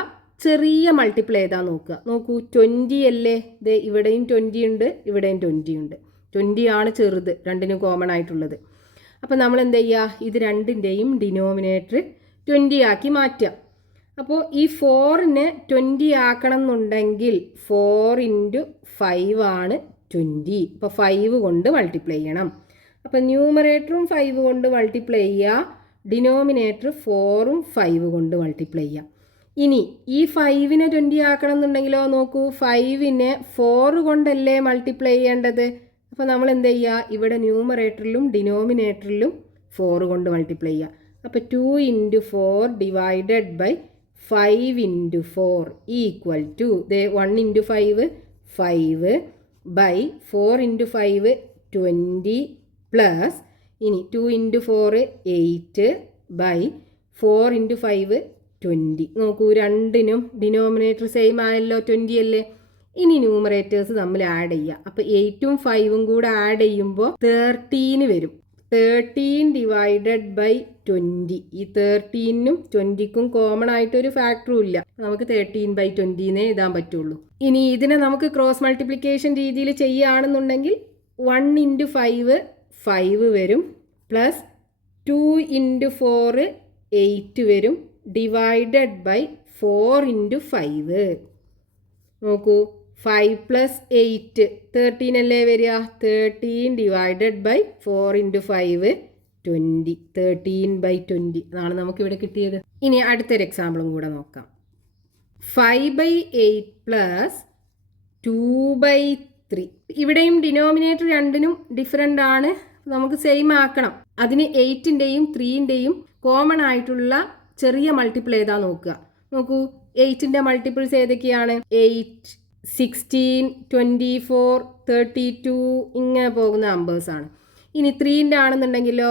ചെറിയ മൾട്ടിപ്പിൾ ഏതാ നോക്കുക. നോക്കൂ, 20 അല്ലേ? ദേ ഇവിടെയും 20 ഉണ്ട്, ഇവിടെയും 20 ഉണ്ട്. 20 ആണ് ചെറുത്, രണ്ടിനും കോമൺ ആയിട്ടുള്ളത്. അപ്പോൾ നമ്മൾ എന്ത് ചെയ്യുക? ഇത് രണ്ടിൻ്റെയും ഡിനോമിനേറ്റർ 20 ആക്കി മാറ്റുക. അപ്പോൾ ഈ 4നെ 20 ആക്കണം എന്നുണ്ടെങ്കിൽ 4 × 5 ആണ് 20. അപ്പോൾ 5 കൊണ്ട് മൾട്ടിപ്ലൈ ചെയ്യണം. അപ്പോൾ ന്യൂമറേറ്ററും 5 കൊണ്ട് മൾട്ടിപ്ലൈ ചെയ്യുക, ഡിനോമിനേറ്റർ 4ഉം 5 കൊണ്ട് മൾട്ടിപ്ലൈ ചെയ്യുക. ഇനി ഈ 5നെ 20 ആക്കണം എന്നുണ്ടെങ്കിലോ നോക്കൂ, 5നെ 4 കൊണ്ടല്ലേ മൾട്ടിപ്ലൈ ചെയ്യേണ്ടത്. അപ്പോൾ നമ്മൾ എന്ത് ചെയ്യുക? ഇവിടെ ന്യൂമറേറ്ററിലും ഡിനോമിനേറ്ററിലും 4 കൊണ്ട് മൾട്ടിപ്ലൈ ചെയ്യുക. അപ്പോൾ 2 × 4 divided by 5 × 4 equal to 1 × 5 5 by 4 × 5 20 plus ഇനി 2 × 4 8 ബൈ 4 × 5 20. നോക്കൂ, രണ്ടിനും ഡിനോമിനേറ്റർ സെയിം ആയല്ലോ, 20 അല്ലേ. ഇനി ന്യൂമറേറ്റേഴ്സ് തമ്മിൽ ആഡ് ചെയ്യുക. അപ്പോൾ 8ഉം 5ഉം കൂടെ ആഡ് ചെയ്യുമ്പോൾ 13 വരും. 13 ഡിവൈഡഡ് ബൈ 20. ഈ 13നും 20ക്കും കോമൺ ആയിട്ടൊരു ഫാക്ടറും ഇല്ല, നമുക്ക് 13/20 എഴുതാൻ പറ്റുള്ളൂ. ഇനി ഇതിനെ നമുക്ക് ക്രോസ് മൾട്ടിപ്ലിക്കേഷൻ രീതിയിൽ ചെയ്യുകയാണെന്നുണ്ടെങ്കിൽ 1 × 5 5 വരും, പ്ലസ് 2 × 4 8 വരും, ഡിവൈഡഡ് ബൈ 4 × 5. നോക്കൂ, 5 പ്ലസ് 8 13 അല്ലേ വരിക? 13 ഡിവൈഡഡ് ബൈ 4 × 5 20. 13/20 അതാണ് നമുക്കിവിടെ കിട്ടിയത്. ഇനി അടുത്തൊരു എക്സാമ്പിളും കൂടെ നോക്കാം. 5/8 പ്ലസ് 2/3. ഇവിടെയും ഡിനോമിനേറ്റർ രണ്ടിനും ഡിഫറെൻ്റ് ആണ്, നമുക്ക് സെയിം ആക്കണം. അതിന് 8ൻ്റെയും 3ൻ്റെയും കോമൺ ആയിട്ടുള്ള ചെറിയ മൾട്ടിപ്പിൾ ഏതാ നോക്കുക. നോക്കൂ, 8ൻ്റെ മൾട്ടിപ്പിൾസ് ഏതൊക്കെയാണ്? 8, 16, 24, 32 ഇങ്ങനെ പോകുന്ന നമ്പേഴ്സാണ്. ഇനി 3ൻ്റെ ആണെന്നുണ്ടെങ്കിലോ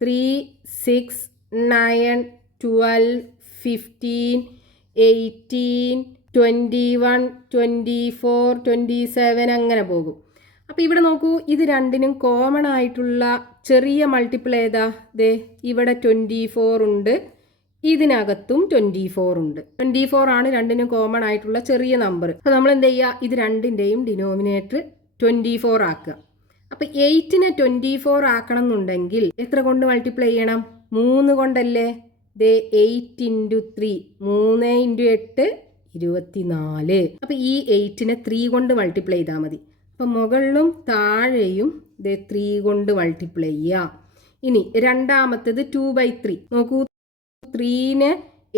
3, 6, 9, 12, 15, 18, 21, 24, 27 അങ്ങനെ പോകും. അപ്പോൾ ഇവിടെ നോക്കൂ, ഇത് രണ്ടിനും കോമൺ ആയിട്ടുള്ള ചെറിയ മൾട്ടിപ്പിൾ ഏതാ? ഇവിടെ 24 ഉണ്ട്, ഇതിനകത്തും 24 ഉണ്ട്. 24 ആണ് രണ്ടിനും കോമൺ ആയിട്ടുള്ള ചെറിയ നമ്പർ. അപ്പോൾ നമ്മൾ എന്ത് ചെയ്യുക? ഇത് രണ്ടിൻ്റെയും ഡിനോമിനേറ്റർ 24 ആക്കുക. അപ്പോൾ 8നെ 24 ആക്കണം എന്നുണ്ടെങ്കിൽ എത്ര കൊണ്ട് മൾട്ടിപ്ലൈ ചെയ്യണം? 3 കൊണ്ടല്ലേ. 8 × 3 3 × 8 24. അപ്പോൾ ഈ 8നെ 3 കൊണ്ട് മൾട്ടിപ്ലൈ ചെയ്താൽ മതി. അപ്പം മുകളിലും താഴെയും 3 കൊണ്ട് മൾട്ടിപ്ലൈ ചെയ്യാം. ഇനി രണ്ടാമത്തേത് 2/3. നോക്കൂ, 3നെ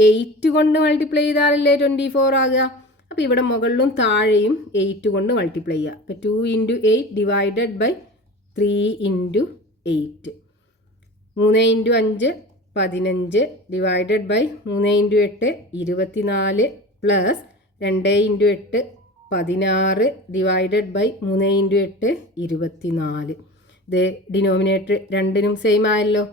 8 കൊണ്ട് മൾട്ടിപ്ലൈ ചെയ്താലല്ലേ 24 ആകുക. അപ്പോൾ ഇവിടെ മുകളിലും താഴെയും 8 കൊണ്ട് മൾട്ടിപ്ലൈ ചെയ്യുക. അപ്പോൾ 2 × 8 divided by 3 × 8. 3 × 5 15 divided by 3 × 8 24 plus 2 × 8 16 divided by 3 × 8 24. ഇത് ഡിനോമിനേറ്റർ രണ്ടിനും സെയിം ആയല്ലോ.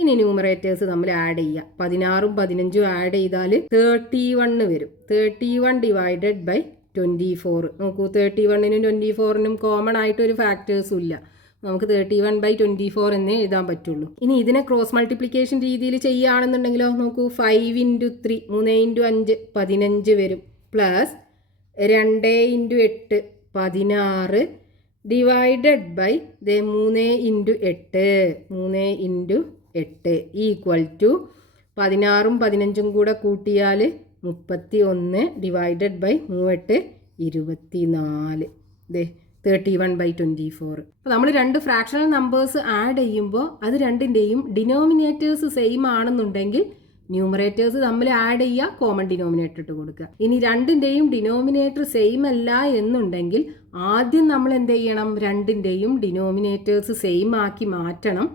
ഇനി ന്യൂമറേറ്റേഴ്സ് നമ്മൾ ആഡ് ചെയ്യുക. 16ഉം 15ഉം ആഡ് ചെയ്താൽ 31 വരും. 31 ഡിവൈഡഡ് ബൈ 24. നോക്കൂ 31നും 24നും കോമൺ ആയിട്ടൊരു ഫാക്ടേഴ്സും ഇല്ല. നമുക്ക് 31/24 എന്നേ എഴുതാൻ പറ്റുള്ളൂ. ഇനി ഇതിനെ ക്രോസ് മൾട്ടിപ്ലിക്കേഷൻ രീതിയിൽ ചെയ്യുകയാണെന്നുണ്ടെങ്കിലോ നോക്കൂ 5 × 3 3 × 5 15 വരും. Plus 2 × 8 16 divided by 3 × 8 equal to 16ഉം 15ഉം കൂടെ കൂട്ടിയാൽ 31 ഡിവൈഡഡ് ബൈ 3 24. 31/24. അപ്പോൾ നമ്മൾ രണ്ട് ഫ്രാക്ഷണൽ നമ്പേഴ്സ് ആഡ് ചെയ്യുമ്പോൾ അത് രണ്ടിൻ്റെയും ഡിനോമിനേറ്റേഴ്സ് സെയിം ആണെന്നുണ്ടെങ്കിൽ ന്യൂമറേറ്റേഴ്സ് തമ്മിൽ ആഡ് ചെയ്യുക, കോമൺ ഡിനോമിനേറ്റർ ഇട്ട് കൊടുക്കുക. ഇനി രണ്ടിൻ്റെയും ഡിനോമിനേറ്റർ സെയിം അല്ല എന്നുണ്ടെങ്കിൽ ആദ്യം നമ്മൾ എന്ത് ചെയ്യണം, രണ്ടിൻ്റെയും ഡിനോമിനേറ്റേഴ്സ് സെയിം ആക്കി മാറ്റണം.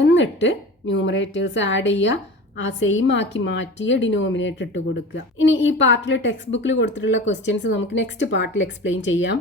എന്നിട്ട് ന്യൂമറേറ്റേഴ്സ് ആഡ് ചെയ്യുക, ആ സെയിം ആക്കി മാറ്റിയ ഡിനോമിനേറ്റർ ഇട്ട് കൊടുക്കുക. ഇനി ഈ പാർട്ടിൽ ടെക്സ്റ്റ് ബുക്കിൽ കൊടുത്തിട്ടുള്ള ക്വസ്റ്റ്യൻസ് നമുക്ക് നെക്സ്റ്റ് പാർട്ടിൽ എക്സ്പ്ലെയിൻ ചെയ്യാം.